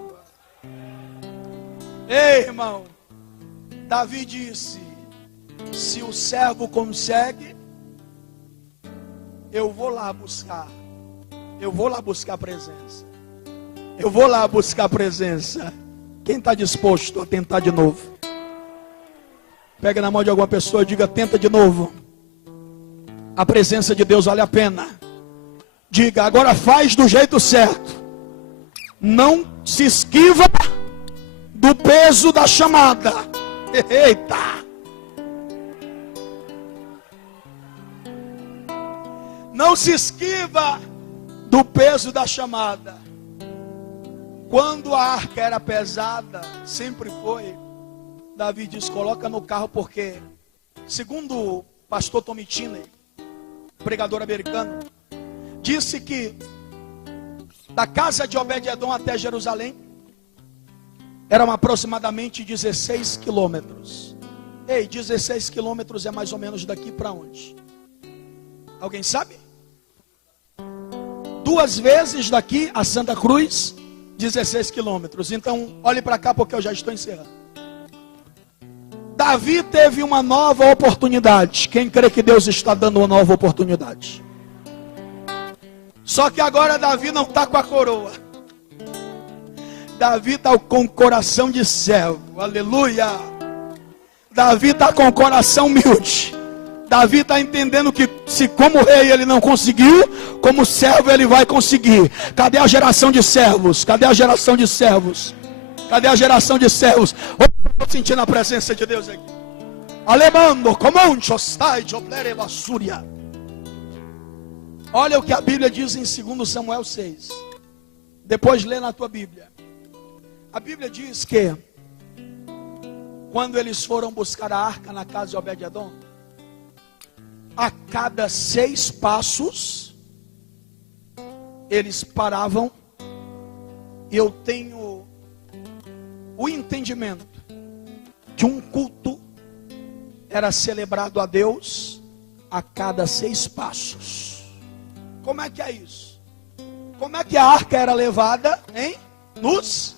Ei, irmão, Davi disse: se o servo consegue, eu vou lá buscar. Eu vou lá buscar a presença. Eu vou lá buscar a presença. Quem está disposto a tentar de novo? Pega na mão de alguma pessoa e diga: tenta de novo. A presença de Deus vale a pena. Diga: agora faz do jeito certo. Não se esquiva do peso da chamada. Eita! Não se esquiva do peso da chamada. Quando a arca era pesada, sempre foi, Davi diz: coloca no carro, porque, segundo o pastor Tommy Tinney, pregador americano, disse que da casa de Obed-Edom até Jerusalém eram aproximadamente 16 quilômetros. Ei, 16 quilômetros é mais ou menos daqui para onde? Alguém sabe? 2 vezes daqui a Santa Cruz, 16 quilômetros. Então, olhe para cá, porque eu já estou encerrando. Davi teve uma nova oportunidade. Quem crê que Deus está dando uma nova oportunidade? Só que agora Davi não está com a coroa. Davi está com o coração de servo. Aleluia. Davi está com o coração humilde. Davi está entendendo que se como rei ele não conseguiu, como servo ele vai conseguir. Cadê a geração de servos? Cadê a geração de servos? Cadê a geração de servos? Estou sentindo a presença de Deus aqui. Alemando, como um chostai de oblere basúria. Olha o que a Bíblia diz em 2 Samuel 6. Depois lê na tua Bíblia. A Bíblia diz que quando eles foram buscar a arca na casa de Obed-Edom, a cada 6 passos eles paravam. Eu tenho o entendimento que um culto era celebrado a Deus a cada 6 passos. Como é que é isso? Como é que a arca era levada, hein? Nos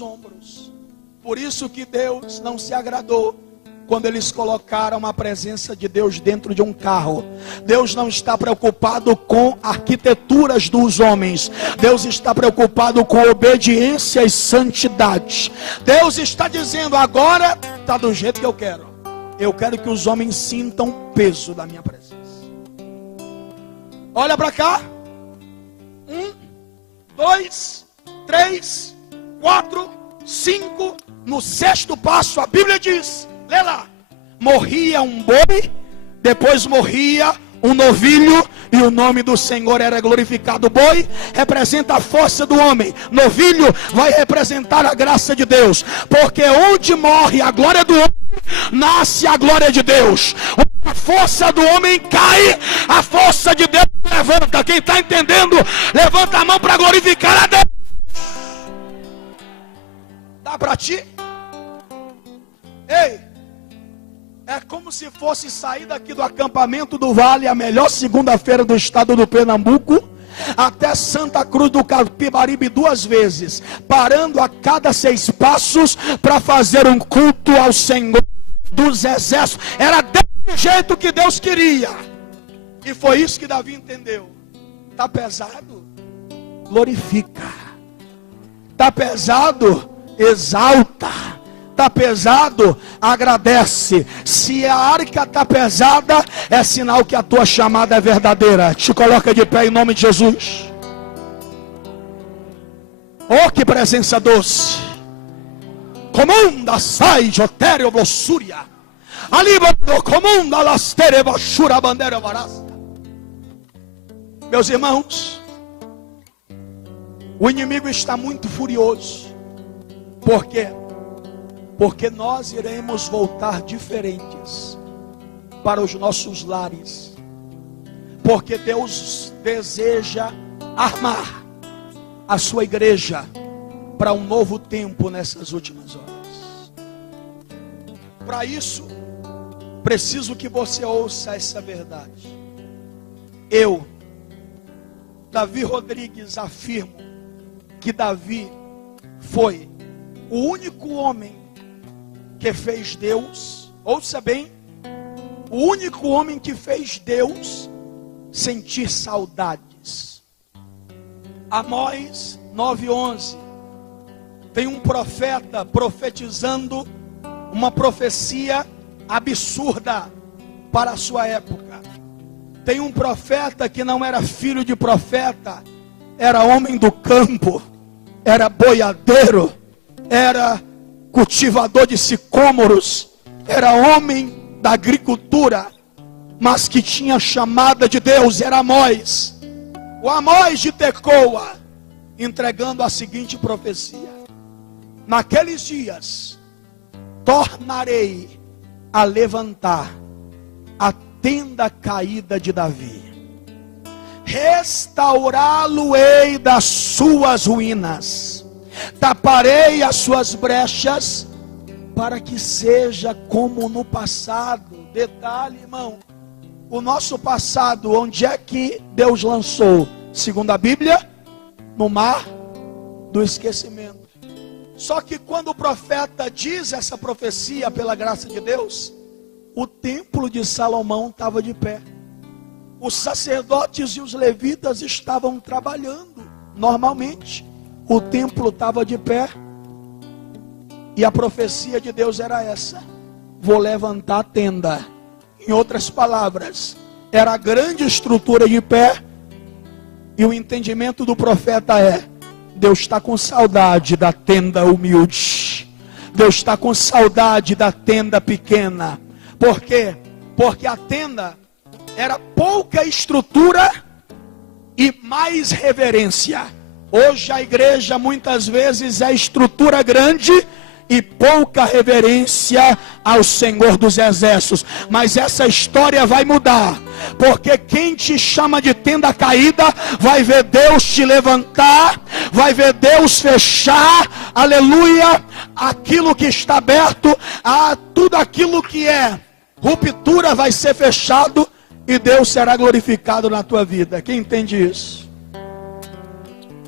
ombros. Por isso que Deus não se agradou quando eles colocaram a presença de Deus dentro de um carro. Deus não está preocupado com arquiteturas dos homens. Deus está preocupado com obediência e santidade. Deus está dizendo: agora está do jeito que eu quero. Eu quero que os homens sintam o peso da minha presença. Olha para cá. 1, 2, 3, 4, 5. No 6º passo a Bíblia diz, lê lá: morria um boi, depois morria um novilho, e o nome do Senhor era glorificado. O boi representa a força do homem, novilho vai representar a graça de Deus, porque onde morre a glória do homem, nasce a glória de Deus. A força do homem cai, a força de Deus levanta. Quem está entendendo, levanta a mão para glorificar a Deus. Dá para ti? Ei, é como se fosse sair daqui do acampamento do Vale, a melhor segunda-feira do estado do Pernambuco, até Santa Cruz do Capibaribe 2 vezes, parando a cada 6 passos para fazer um culto ao Senhor dos exércitos. Era desse jeito que Deus queria, e foi isso que Davi entendeu. Está pesado? Glorifica. Está pesado? Exalta. Está pesado? Agradece. Se a arca está pesada, é sinal que a tua chamada é verdadeira. Te coloca de pé em nome de Jesus. Oh, que presença doce. Comanda sai jotério blossúria. Alibado comanda lastere bachura bandeira varasta. Meus irmãos, o inimigo está muito furioso. Por quê? Porque nós iremos voltar diferentes para os nossos lares. Porque Deus deseja armar a sua igreja para um novo tempo nessas últimas horas. Para isso, preciso que você ouça essa verdade. Eu, Davi Rodrigues, afirmo que Davi foi o único homem que fez Deus, ouça bem, o único homem que fez Deus sentir saudades. Amós 9:11, tem um profeta profetizando uma profecia absurda para a sua época. Tem um profeta que não era filho de profeta, era homem do campo, era boiadeiro, era cultivador de sicômoros, era homem da agricultura, mas que tinha chamada de Deus, era Amós. O Amós de Tecoa, entregando a seguinte profecia: naqueles dias, tornarei a levantar a tenda caída de Davi, restaurá-lo-ei das suas ruínas, taparei as suas brechas, para que seja como no passado. Detalhe, irmão, o nosso passado, onde é que Deus lançou? Segundo a Bíblia, no mar do esquecimento. Só que quando o profeta diz essa profecia pela graça de Deus, o templo de Salomão estava de pé. Os sacerdotes e os levitas estavam trabalhando normalmente. O templo estava de pé. E a profecia de Deus era essa: vou levantar a tenda. Em outras palavras, era a grande estrutura de pé. E o entendimento do profeta é: Deus está com saudade da tenda humilde. Deus está com saudade da tenda pequena. Por quê? Porque a tenda era pouca estrutura e mais reverência. Hoje a igreja muitas vezes é estrutura grande e pouca reverência ao Senhor dos Exércitos. Mas essa história vai mudar, porque quem te chama de tenda caída vai ver Deus te levantar, vai ver Deus fechar, aleluia, aquilo que está aberto, tudo aquilo que é ruptura vai ser fechado e Deus será glorificado na tua vida. Quem entende isso?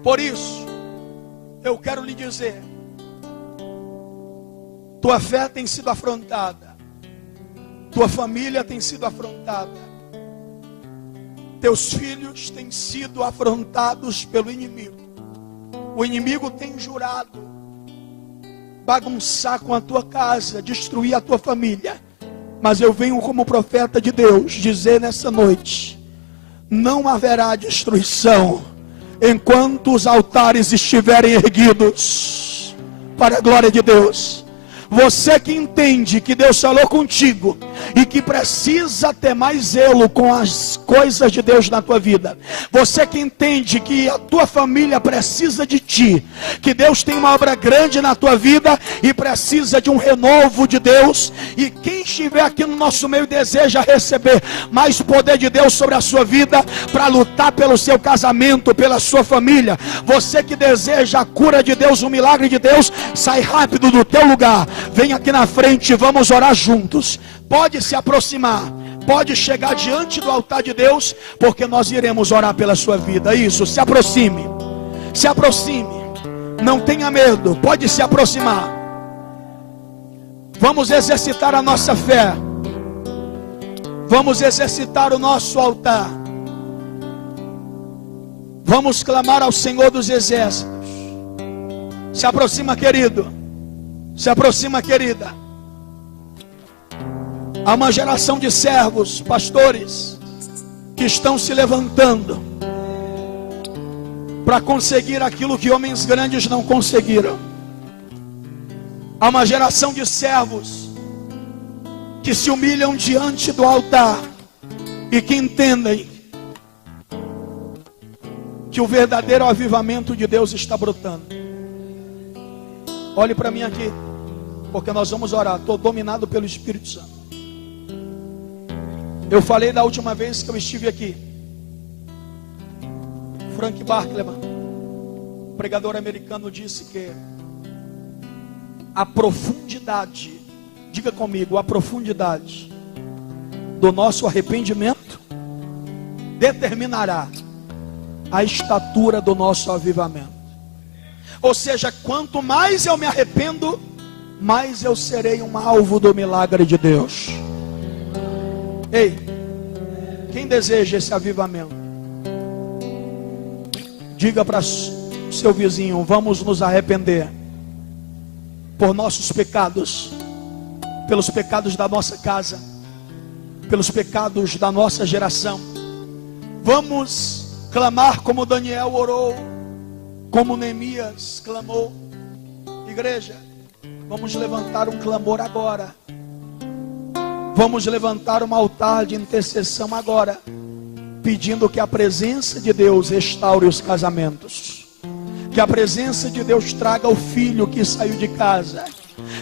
Por isso, eu quero lhe dizer: tua fé tem sido afrontada, tua família tem sido afrontada, teus filhos têm sido afrontados pelo inimigo. O inimigo tem jurado bagunçar com a tua casa, destruir a tua família. Mas eu venho como profeta de Deus dizer nessa noite: não haverá destruição enquanto os altares estiverem erguidos para a glória de Deus. Você que entende que Deus falou contigo e que precisa ter mais zelo com as coisas de Deus na tua vida, você que entende que a tua família precisa de ti, que Deus tem uma obra grande na tua vida e precisa de um renovo de Deus, e quem estiver aqui no nosso meio deseja receber mais poder de Deus sobre a sua vida, para lutar pelo seu casamento, pela sua família, você que deseja a cura de Deus, o milagre de Deus, sai rápido do teu lugar, vem aqui na frente, vamos orar juntos. Pode se aproximar, pode chegar diante do altar de Deus, porque nós iremos orar pela sua vida. Isso, se aproxime, não tenha medo, pode se aproximar. Vamos exercitar a nossa fé, vamos exercitar o nosso altar, vamos clamar ao Senhor dos Exércitos. Se aproxima, querido. Se aproxima, querida. Há uma geração de servos, pastores, que estão se levantando para conseguir aquilo que homens grandes não conseguiram. Há uma geração de servos que se humilham diante do altar e que entendem que o verdadeiro avivamento de Deus está brotando. Olhe para mim aqui, porque nós vamos orar. Estou dominado pelo Espírito Santo. Eu falei da última vez que eu estive aqui. Frank Barclayman, pregador americano, disse que a profundidade, diga comigo, a profundidade do nosso arrependimento determinará a estatura do nosso avivamento. Ou seja, quanto mais eu me arrependo, mais eu serei um alvo do milagre de Deus. Ei, quem deseja esse avivamento? Diga para seu vizinho: vamos nos arrepender por nossos pecados, pelos pecados da nossa casa, pelos pecados da nossa geração. Vamos clamar como Daniel orou, como Neemias clamou. Igreja, vamos levantar um clamor agora. Vamos levantar um altar de intercessão agora, pedindo que a presença de Deus restaure os casamentos, que a presença de Deus traga o filho que saiu de casa,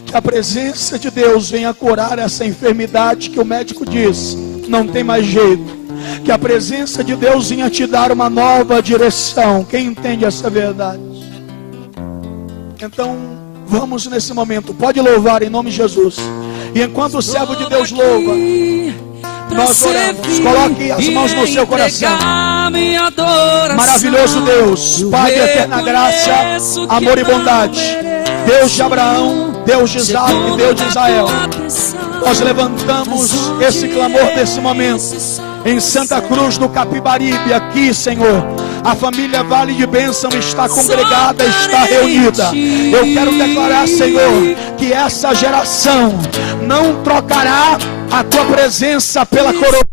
que a presença de Deus venha curar essa enfermidade que o médico diz não tem mais jeito, que a presença de Deus venha te dar uma nova direção. Quem entende essa verdade? Então vamos nesse momento, pode louvar em nome de Jesus. E enquanto o servo de Deus louva, nós oramos. Coloque as mãos no seu coração. Maravilhoso Deus, Pai de eterna graça, amor e bondade, Deus de Abraão, Deus de Isaac e Deus de Israel, nós levantamos esse clamor desse momento em Santa Cruz do Capibaribe. Aqui, Senhor, a família Vale de Bênção está congregada, está reunida. Eu quero declarar, Senhor, que essa geração não trocará a tua presença pela coroa.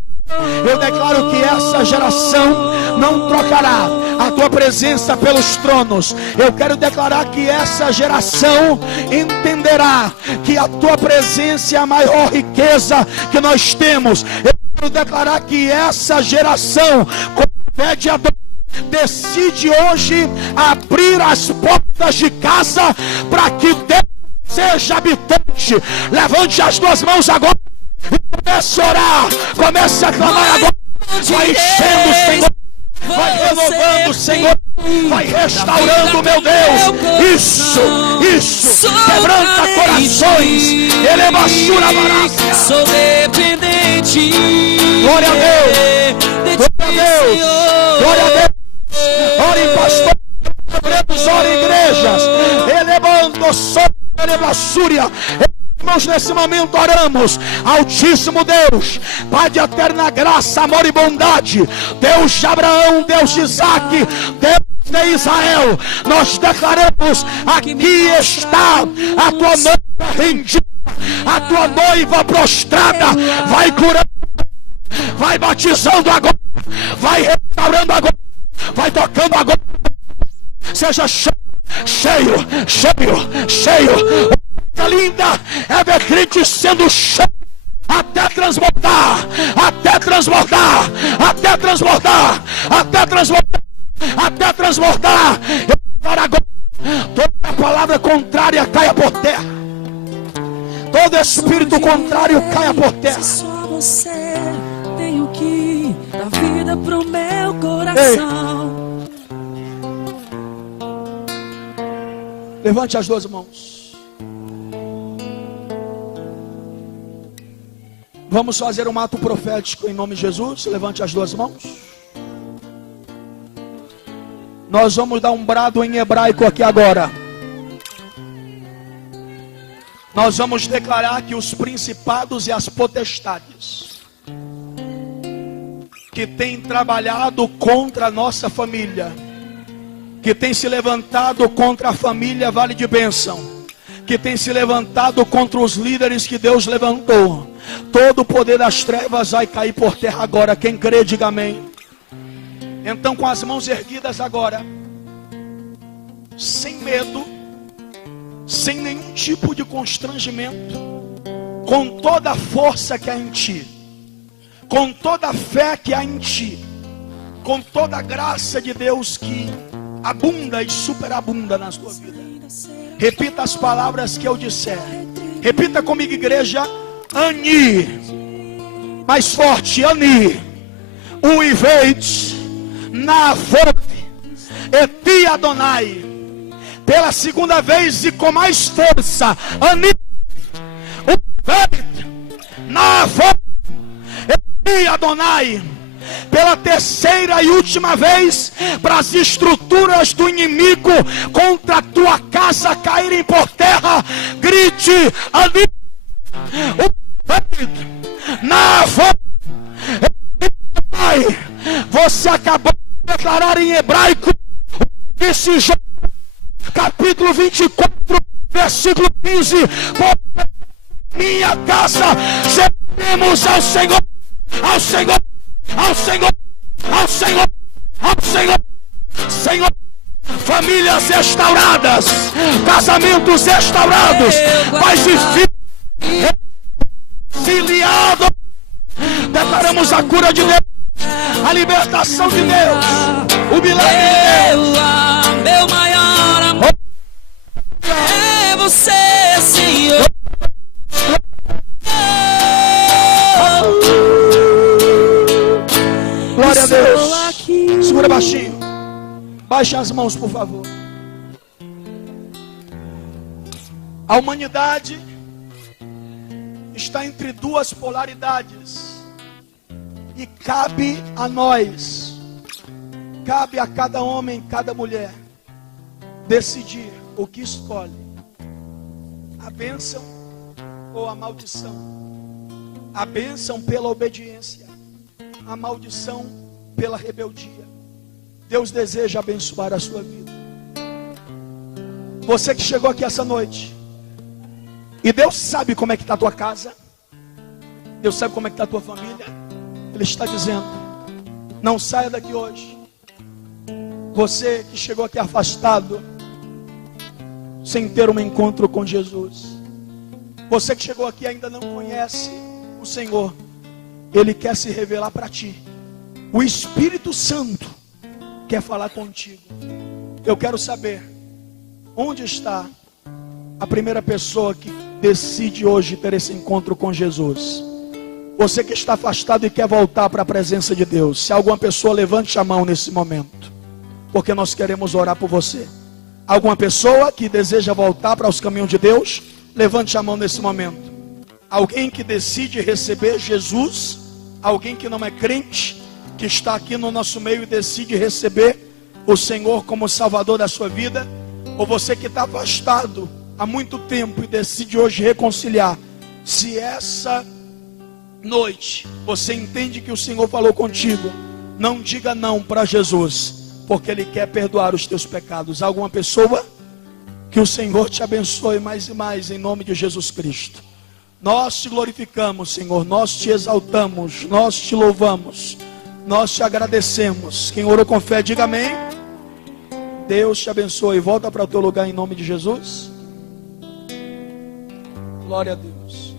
Eu declaro que essa geração não trocará a tua presença pelos tronos. Eu quero declarar que essa geração entenderá que a tua presença é a maior riqueza que nós temos. Eu quero declarar que essa geração, como mediador, decide hoje abrir as portas de casa para que Deus seja habitante. Levante as duas mãos agora e comece a orar, comece a clamar agora. Vai enchendo, Senhor, vai renovando, Senhor, vai restaurando, meu Deus. Isso, quebranta corações. Ele é basura barata. Sou dependente. Glória a Deus, glória a Deus, glória a Deus. Ore, pastor, ore, igrejas. Elevando sobre ele basúria. Irmãos, nesse momento oramos. Altíssimo Deus, Pai de eterna graça, amor e bondade, Deus de Abraão, Deus de Isaac, Deus de Israel, nós declaramos: aqui está a tua noiva rendida, a tua noiva prostrada. Vai curando, vai batizando agora, vai restaurando agora, vai tocando agora. Seja cheio. Linda é ver crente sendo cheio até transbordar, até transbordar, até transbordar, até transbordar, até transbordar. Eu quero agora toda palavra contrária caia por terra, todo espírito contrário caia por terra. Só você tem o que dá vida pro meu coração. Levante as duas mãos. Vamos fazer um ato profético em nome de Jesus. Levante as duas mãos. Nós vamos dar um brado em hebraico aqui agora. Nós vamos declarar que os principados e as potestades que têm trabalhado contra a nossa família, que tem se levantado contra a família Vale de Bênção, que tem se levantado contra os líderes que Deus levantou, todo o poder das trevas vai cair por terra agora. Quem crê, diga amém. Então, com as mãos erguidas agora, sem medo, sem nenhum tipo de constrangimento, com toda a força que há em ti, com toda a fé que há em ti, com toda a graça de Deus que abunda e superabunda na sua vida, repita as palavras que eu disser. Repita comigo, igreja. Ani. Mais forte. Ani. Uiveit. Navov. Eti Adonai. Pela segunda vez e com mais força. Ani. Uiveit. Navov. Eti Adonai. Pela terceira e última vez, para as estruturas do inimigo contra a tua casa caírem por terra, grite ali. Você acabou de declarar em hebraico, esse capítulo 24, versículo 15: por minha casa seremos ao Senhor, ao Senhor, ao Senhor, ao Senhor, ao Senhor, Senhor. Famílias restauradas, casamentos restaurados, pais e filhos reconciliados. Declaramos a cura de Deus, a libertação de Deus, o milagre de Deus. Meu maior amor é você, Senhor. Glória a Deus. Segura baixinho. Baixe as mãos, por favor. A humanidade está entre duas polaridades. E cabe a nós, cabe a cada homem, cada mulher, decidir o que escolhe: a bênção ou a maldição. A bênção pela obediência, a maldição pela rebeldia. Deus deseja abençoar a sua vida. Você que chegou aqui essa noite, e Deus sabe como é que está a tua casa, Deus sabe como é que está a tua família. Ele está dizendo: não saia daqui hoje. Você que chegou aqui afastado, sem ter um encontro com Jesus. Você que chegou aqui e ainda não conhece o Senhor, Ele quer se revelar para ti. O Espírito Santo quer falar contigo. Eu quero saber, onde está a primeira pessoa que decide hoje ter esse encontro com Jesus? Você que está afastado e quer voltar para a presença de Deus. Se alguma pessoa, levante a mão nesse momento, porque nós queremos orar por você. Alguma pessoa que deseja voltar para os caminhos de Deus, levante a mão nesse momento. Alguém que decide receber Jesus, alguém que não é crente, que está aqui no nosso meio e decide receber o Senhor como Salvador da sua vida. Ou você que está afastado há muito tempo e decide hoje reconciliar. Se essa noite você entende que o Senhor falou contigo, não diga não para Jesus, porque Ele quer perdoar os teus pecados. Alguma pessoa? Que o Senhor te abençoe mais e mais, em nome de Jesus Cristo. Nós te glorificamos, Senhor, nós te exaltamos, nós te louvamos, nós te agradecemos. Quem orou com fé, diga amém. Deus te abençoe. Volta para o teu lugar em nome de Jesus. Glória a Deus.